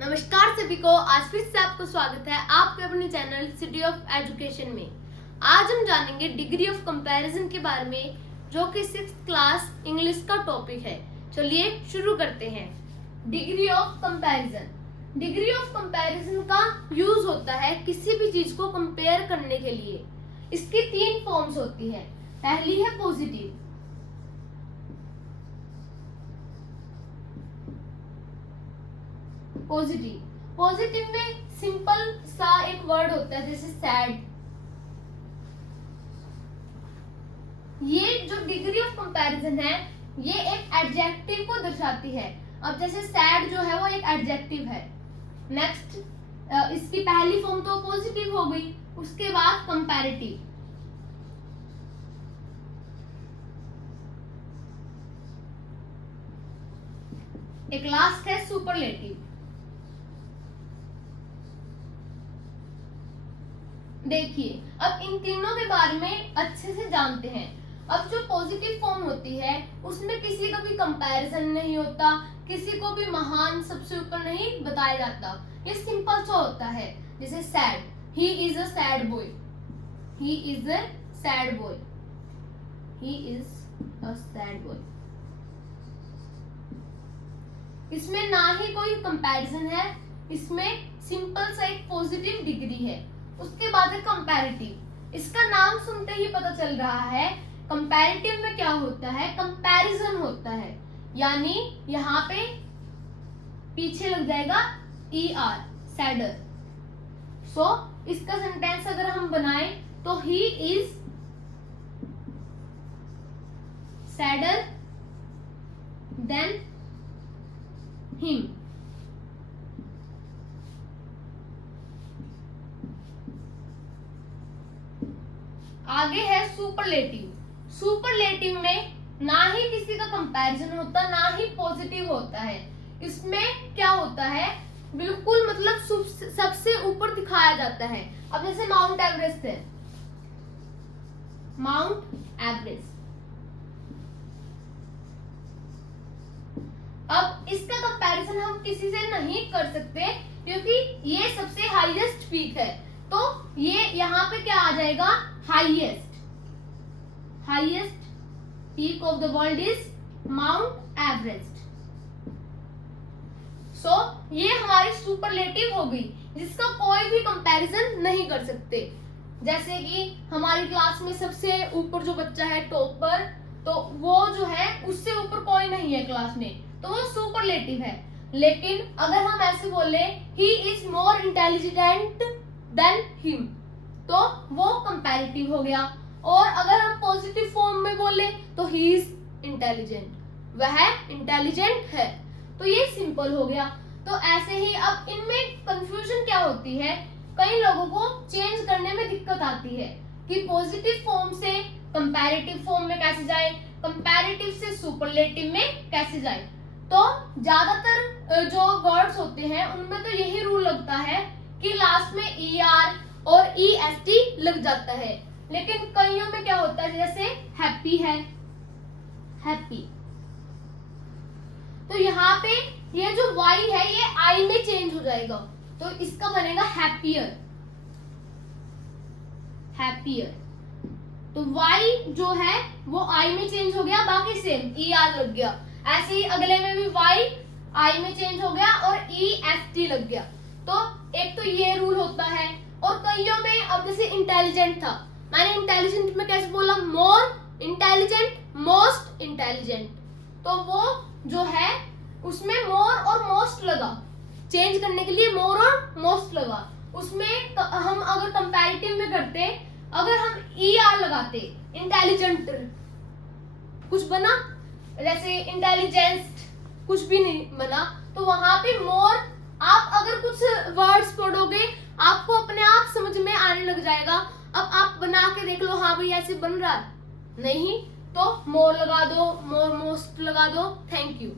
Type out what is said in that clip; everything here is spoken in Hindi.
नमस्कार सभी को, आज फिर से आपको स्वागत है आपके अपने चैनल सिटी ऑफ एजुकेशन में। आज हम जानेंगे डिग्री ऑफ कंपैरिजन के बारे में, जो कि 6th क्लास इंग्लिश का टॉपिक है। चलिए शुरू करते हैं। Degree of comparison. Degree of comparison का यूज होता है किसी भी चीज को कंपेयर करने के लिए। इसकी 3 फॉर्म्स होती है। पहली है पॉजिटिव। पॉजिटिव में सिंपल सा एक वर्ड होता है, जैसे सैड। ये जो डिग्री ऑफ कंपैरिजन है, ये एक एडजेक्टिव को दर्शाती है। अब जैसे सैड जो है वो एक एडजेक्टिव है। नेक्स्ट, इसकी पहली फॉर्म तो पॉजिटिव हो गई, उसके बाद कंपैरेटिव। एक लास्ट है सुपरलेटिव। देखिए, अब इन तीनों के बारे में अच्छे से जानते हैं। अब जो पॉजिटिव फॉर्म होती है, उसमें किसी का भी कंपैरिजन नहीं होता, किसी को भी महान सबसे ऊपर नहीं बताया जाता। ये सिंपल सा होता है, जैसे sad, he is a sad boy, he is a sad boy, he is a sad boy. इसमें ना ही कोई कंपैरिजन है, इसमें सिंपल सा एक पॉजिटिव डिग्री है। उसके बाद है कंपैरेटिव। इसका नाम सुनते ही पता चल रहा है, कंपैरेटिव में क्या होता है, कंपैरिजन होता है। यानी यहाँ पे पीछे लग जाएगा ER, सैडर। सो इसका सेंटेंस अगर हम बनाए तो he is sadder than him. आगे है सुपरलेटिव। सुपरलेटिव में ना ही किसी का कंपैरिजन होता, ना ही पॉजिटिव होता है। इसमें क्या होता है, बिल्कुल मतलब सबसे ऊपर दिखाया जाता है। अब जैसे माउंट एवरेस्ट है, माउंट एवरेस्ट। अब इसका कंपैरिजन हम किसी से नहीं कर सकते, क्योंकि ये सबसे हाईएस्ट पीक है। तो ये यहाँ पे क्या आ जाएगा, highest peak of the world is Mount Everest. So ये हमारी सुपरलेटिव हो गई, जिसका कोई भी कंपैरिजन नहीं कर सकते। जैसे कि हमारी क्लास में सबसे ऊपर जो बच्चा है, टॉपर, तो वो जो है उससे ऊपर कोई नहीं है क्लास में, तो वो सुपरलेटिव है। लेकिन अगर हम ऐसे बोले he is more intelligent than him, तो वो कंपैरेटिव हो गया। और अगर हम पॉजिटिव फॉर्म में बोले तो ही इज इंटेलिजेंट, वह इंटेलिजेंट है, तो ये सिंपल हो गया। तो ऐसे ही अब इनमें कंफ्यूजन क्या होती है, कई लोगों को चेंज करने में दिक्कत आती है कि पॉजिटिव फॉर्म से कंपैरेटिव फॉर्म में कैसे जाए, कंपैरेटिव से सुपरलेटिव में कैसे जाए। तो ज्यादातर जो वर्ड्स होते हैं उनमें तो यही रूल लगता है कि लास्ट में ER और EST लग जाता है। लेकिन कईयों में क्या होता है, जैसे हैप्पी है, हैप्पी, तो यहाँ पे ये जो Y है ये I में चेंज हो जाएगा, तो इसका बनेगा हैप्पियर, हैप्पियर। तो Y जो है वो I में चेंज हो गया, बाकी सेम ER लग गया। ऐसे ही अगले में भी Y I में चेंज हो गया और EST लग गया। तो एक तो ये रूल होता है। और कईयों में, अब जैसे इंटेलिजेंट था, मैंने इंटेलिजेंट में कैसे बोला, मोर इंटेलिजेंट, मोस्ट इंटेलिजेंट, तो वो जो है उसमें मोर और मोस्ट लगा, चेंज करने के लिए मोर और मोस्ट लगा। उसमें हम अगर कंपैरेटिव में करते, अगर हम ER लगाते, इंटेलिजेंट कुछ बना, जैसे इंटेलिजेंस कुछ भी नहीं बना, तो वहां पे मोर, आप अगर कुछ वर्ड्स पढ़ोगे आपको अपने आप समझ में आने लग जाएगा। अब आप बना के देख लो, हाँ भाई ऐसे बन रहा है, नहीं तो मोर लगा दो, मोर मोस्ट लगा दो। Thank you.